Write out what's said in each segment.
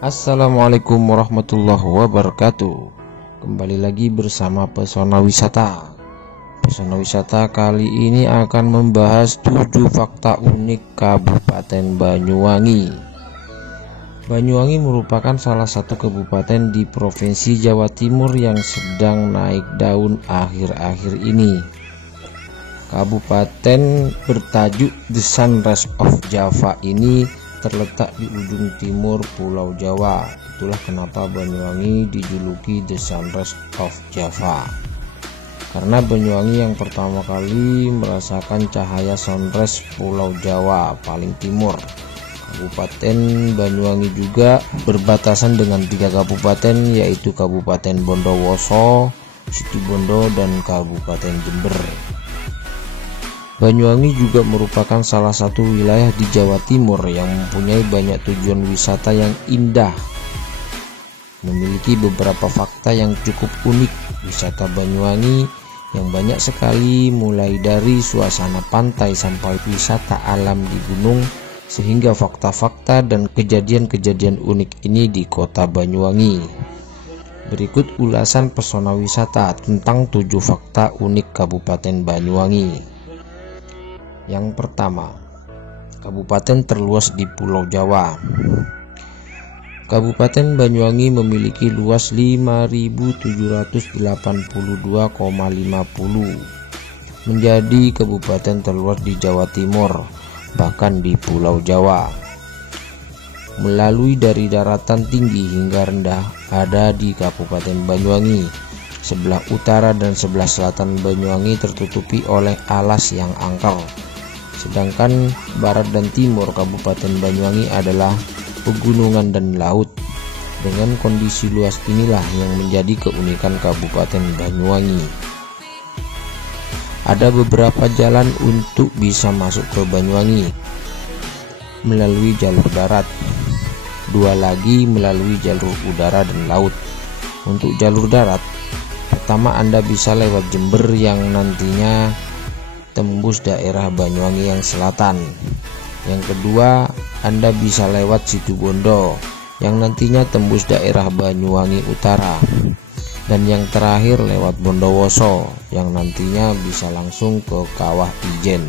Assalamualaikum warahmatullahi wabarakatuh. Kembali lagi bersama Pesona Wisata. Pesona Wisata kali ini akan membahas 7 fakta unik Kabupaten Banyuwangi. Banyuwangi merupakan salah satu kabupaten di Provinsi Jawa Timur yang sedang naik daun akhir-akhir ini. Kabupaten bertajuk The Sunrise of Java ini terletak di ujung timur Pulau Jawa. Itulah kenapa Banyuwangi dijuluki The Sunrise of Java, karena Banyuwangi yang pertama kali merasakan cahaya sunrise Pulau Jawa paling timur. Kabupaten Banyuwangi juga berbatasan dengan 3 kabupaten, yaitu Kabupaten Bondowoso, Situbondo, dan Kabupaten Jember. Banyuwangi juga merupakan salah satu wilayah di Jawa Timur yang mempunyai banyak tujuan wisata yang indah. Memiliki beberapa fakta yang cukup unik wisata Banyuwangi yang banyak sekali, mulai dari suasana pantai sampai wisata alam di gunung, sehingga fakta-fakta dan kejadian-kejadian unik ini di kota Banyuwangi. Berikut ulasan Pesona Wisata tentang 7 fakta unik Kabupaten Banyuwangi. Yang pertama, kabupaten terluas di Pulau Jawa. Kabupaten Banyuwangi memiliki luas 5.782,50, menjadi kabupaten terluas di Jawa Timur, bahkan di Pulau Jawa. Melalui dari daratan tinggi hingga rendah ada di Kabupaten Banyuwangi. Sebelah utara dan sebelah selatan Banyuwangi tertutupi oleh alas yang angker. Sedangkan barat dan timur Kabupaten Banyuwangi adalah pegunungan dan laut. Dengan kondisi luas inilah yang menjadi keunikan Kabupaten Banyuwangi. Ada beberapa jalan untuk bisa masuk ke Banyuwangi, melalui jalur darat, 2 lagi melalui jalur udara dan laut. Untuk jalur darat, pertama Anda bisa lewat Jember yang nantinya tembus daerah Banyuwangi yang selatan. Yang kedua, Anda bisa lewat Situbondo yang nantinya tembus daerah Banyuwangi Utara. Dan yang terakhir lewat Bondowoso yang nantinya bisa langsung ke Kawah Ijen.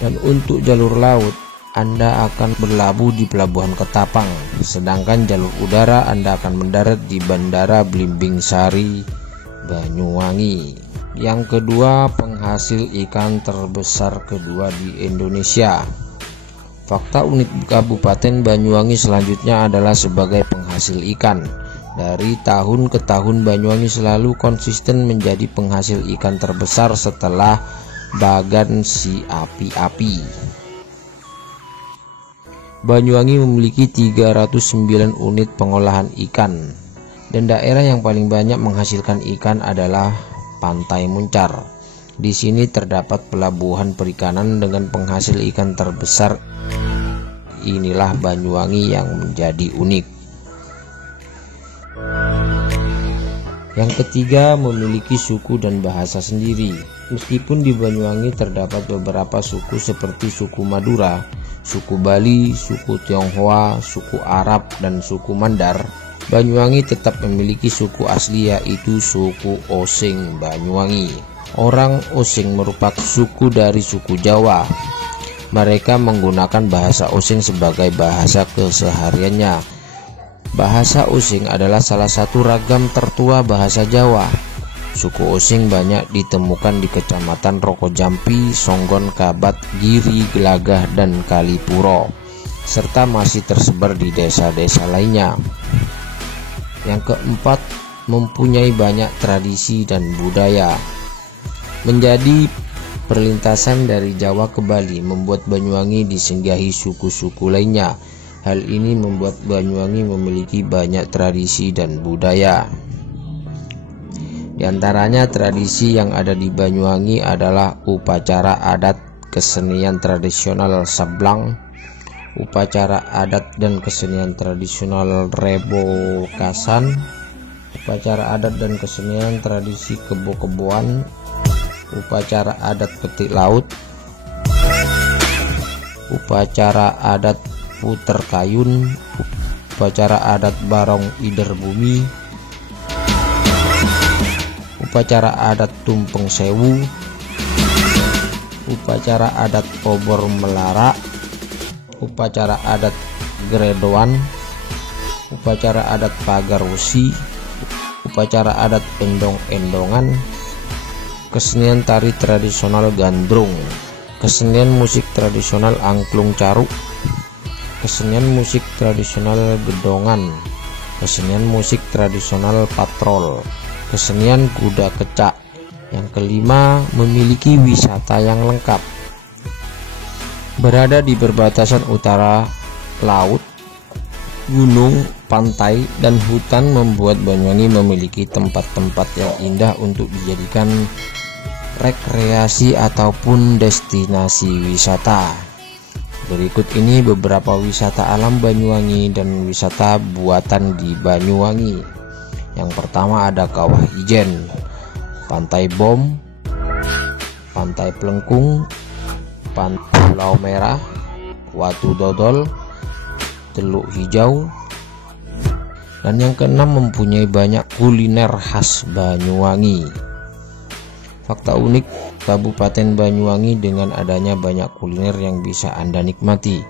Dan untuk jalur laut, Anda akan berlabuh di Pelabuhan Ketapang, sedangkan jalur udara Anda akan mendarat di Bandara Belimbing Sari, Banyuwangi. Yang kedua, penghasil ikan terbesar kedua di Indonesia. Fakta unik Kabupaten Banyuwangi selanjutnya adalah sebagai penghasil ikan. Dari tahun ke tahun Banyuwangi selalu konsisten menjadi penghasil ikan terbesar setelah Bagan Si Api-api. Banyuwangi memiliki 309 unit pengolahan ikan, dan daerah yang paling banyak menghasilkan ikan adalah Pantai Muncar. Di sini terdapat pelabuhan perikanan dengan penghasil ikan terbesar. Inilah Banyuwangi yang menjadi unik. Yang ketiga, memiliki suku dan bahasa sendiri. Meskipun di Banyuwangi terdapat beberapa suku seperti suku Madura, suku Bali, suku Tionghoa, suku Arab, dan suku Mandar, Banyuwangi tetap memiliki suku asli, yaitu suku Osing Banyuwangi. Orang Osing merupakan suku dari suku Jawa. Mereka menggunakan bahasa Osing sebagai bahasa kesehariannya. Bahasa Osing adalah salah satu ragam tertua bahasa Jawa. Suku Osing banyak ditemukan di Kecamatan Rokojampi, Songgon, Kabat, Giri, Gelagah, dan Kalipuro, serta masih tersebar di desa-desa lainnya. Yang keempat, mempunyai banyak tradisi dan budaya. Menjadi perlintasan dari Jawa ke Bali membuat Banyuwangi disinggahi suku-suku lainnya. Hal ini membuat Banyuwangi memiliki banyak tradisi dan budaya. Di antaranya tradisi yang ada di Banyuwangi adalah upacara adat kesenian tradisional Sablang, upacara adat dan kesenian tradisional Rebo Kasan, upacara adat dan kesenian tradisi kebo-keboan, upacara adat petik laut, upacara adat puter kayun, upacara adat Barong Ider Bumi, upacara adat Tumpeng Sewu, upacara adat Obor Melara, upacara adat Gredoan, upacara adat Pagar Wesi, upacara adat Endong-Endongan, kesenian tari tradisional Gandrung, kesenian musik tradisional Angklung Caruk, kesenian musik tradisional Gedongan, kesenian musik tradisional Patrol, kesenian kuda kecak. Yang kelima, memiliki wisata yang lengkap. Berada di perbatasan utara laut, gunung, pantai, dan hutan membuat Banyuwangi memiliki tempat-tempat yang indah untuk dijadikan rekreasi ataupun destinasi wisata. Berikut ini beberapa wisata alam Banyuwangi dan wisata buatan di Banyuwangi. Yang pertama ada Kawah Ijen, Pantai Bom, Pantai Plengkung, Pantai Pulau Merah, Watu Dodol, Teluk Hijau. Dan yang keenam, mempunyai banyak kuliner khas Banyuwangi. Fakta unik Kabupaten Banyuwangi dengan adanya banyak kuliner yang bisa Anda nikmati,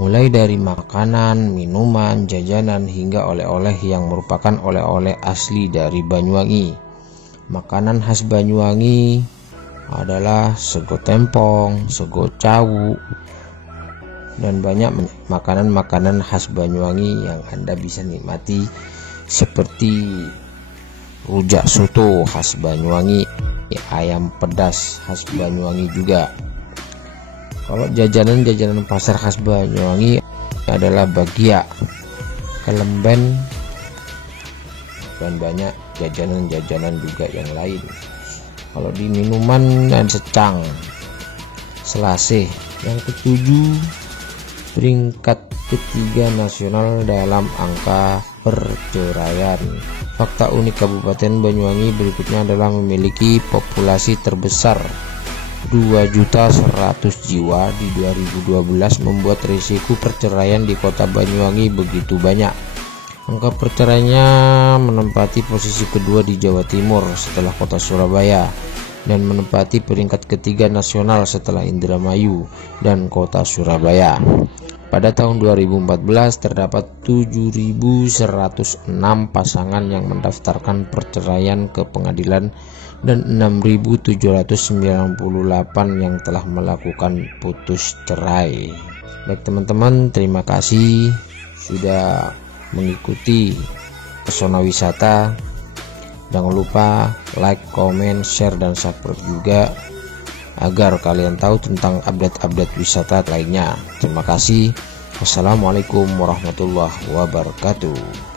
mulai dari makanan, minuman, jajanan, hingga oleh-oleh yang merupakan oleh-oleh asli dari Banyuwangi. Makanan khas Banyuwangi adalah sego tempong, sego cawu, dan banyak makanan-makanan khas Banyuwangi yang Anda bisa nikmati, seperti rujak soto khas Banyuwangi, ayam pedas khas Banyuwangi juga. Kalau jajanan pasar khas Banyuwangi adalah bagia, kelemben, dan banyak jajanan-jajanan juga yang lain. Kalau di minuman ada secang, selasih. Yang ketujuh, peringkat ketiga nasional dalam angka perceraian. Fakta unik Kabupaten Banyuwangi berikutnya adalah memiliki populasi terbesar 2.100.000 jiwa di 2012, membuat risiko perceraian di kota Banyuwangi begitu banyak. Angka perceraiannya menempati posisi kedua di Jawa Timur setelah kota Surabaya, dan menempati peringkat ketiga nasional setelah Indramayu dan kota Surabaya. Pada tahun 2014 terdapat 7.106 pasangan yang mendaftarkan perceraian ke pengadilan dan 6.798 yang telah melakukan putus cerai. Baik teman-teman, terima kasih sudah mengikuti Pesona Wisata. Jangan lupa like, comment, share, dan subscribe juga agar kalian tahu tentang update-update wisata lainnya. Terima kasih. Wassalamualaikum warahmatullahi wabarakatuh.